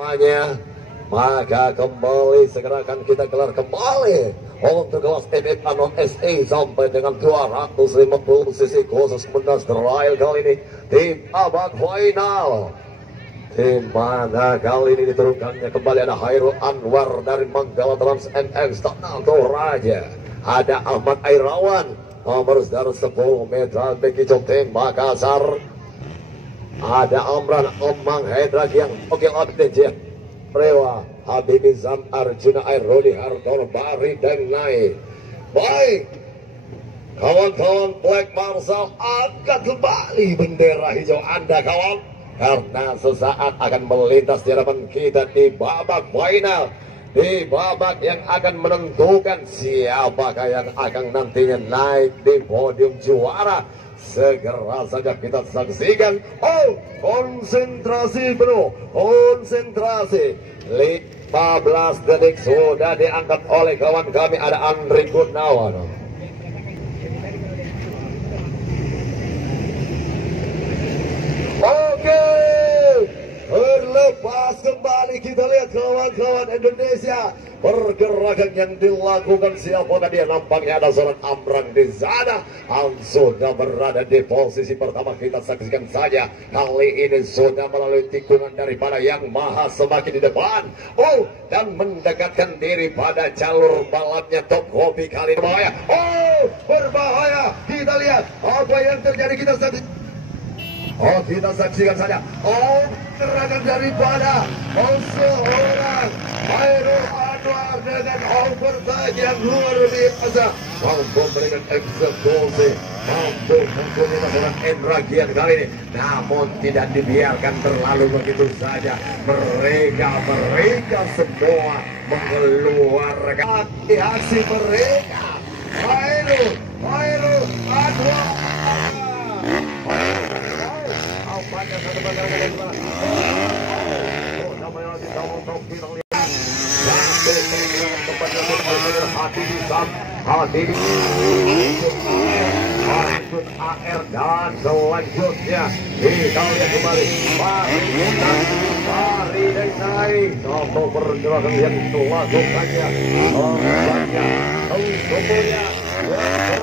semuanya. Maka kembali segera akan kita gelar kembali untuk kelas FFA non SE sampai dengan 250 cc khusus Munas trial kali ini tim babak final. Di mana kali ini diturunkannya kembali ada Hairul Anwar dari Manggala Trans MX Tanah Toraja. Ada Ahmad Airawan nomor 10 meter beki tim Makassar. Ada Amran Omang Hedrak yang oke update Rewa Habibi Zam Arjuna Airoli Hartor Bari dan Naik. Baik, kawan-kawan Black Marshal angkat kembali bendera hijau Anda kawan, karena sesaat akan melintas di hadapan kita di babak final, di babak yang akan menentukan siapakah yang akan nantinya naik di podium juara. Segera saja kita saksikan. Oh, konsentrasi penuh, konsentrasi. 15 detik sudah diangkat oleh kawan kami. Ada Andri Gunawan. Oke, berlepas kembali kita lihat kawan-kawan Indonesia. Pergerakan yang dilakukan siapakah dia? Nampaknya ada seorang Amran di sana. Sudah berada di posisi pertama. Kita saksikan saja. Kali ini sudah melalui tikungan daripada Yang Maha semakin di depan. Oh, dan mendekatkan diri pada jalur balapnya Top Kopi kali ini. Berbahaya. Oh, berbahaya. Kita lihat apa yang terjadi. Kita saksikan saja. Oh, gerakan daripada seorang Hairul Anwar dengan overtake yang luar biasa, mampu memberikan eksekusi, mampu menggunakan Endragian kali ini, namun tidak dibiarkan terlalu begitu saja. Mereka semua mengeluarkan aksi mereka. Hairul Anwar. AR dan selanjutnya kita lihat kembali Mari naik nomor pergerakan yang dilakukannya semuanya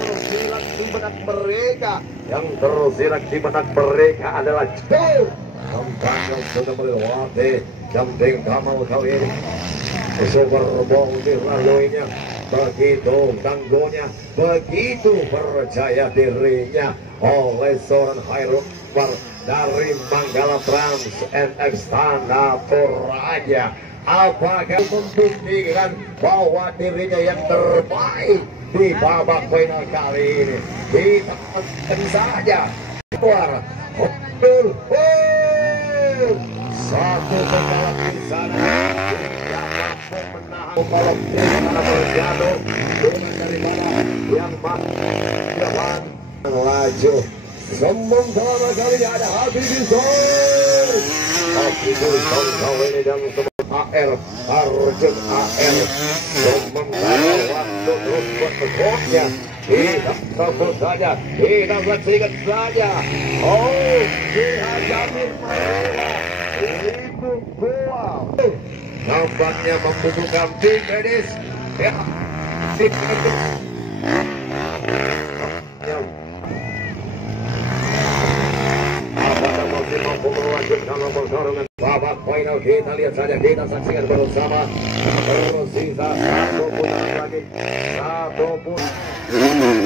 tersirat di benak mereka. Yang tersirat di benak mereka adalah tampaknya sudah melewati Jumping Kamal kali ini. Super Bowl dilaluinya, begitu tangguhnya, begitu percaya dirinya oleh seorang Hairul Anwar dari Manggala Trans MX Tanah Toraja. Apakah membuktikan bahwa dirinya yang terbaik di babak final kali ini? Kita akan saja keluar. Satu pembalap di sana menahan pembalap di sana berjatuh dengan daripada yang depan laju. Sementara kali ini ada Habibi Zam kali ini dan AR Arjun AR. Sementara waktu terus berikutnya kita sebut saja, kita saksikan saja. Oh, dihajar mereka. Itu gol. Nampaknya membutuhkan tim medis. Ya, tim medis. Apakah masih mampu melanjutkan pertarungan babak final? Kita lihat saja, kita saksikan bersama. Tersisa satu putaran lagi, satu putaran.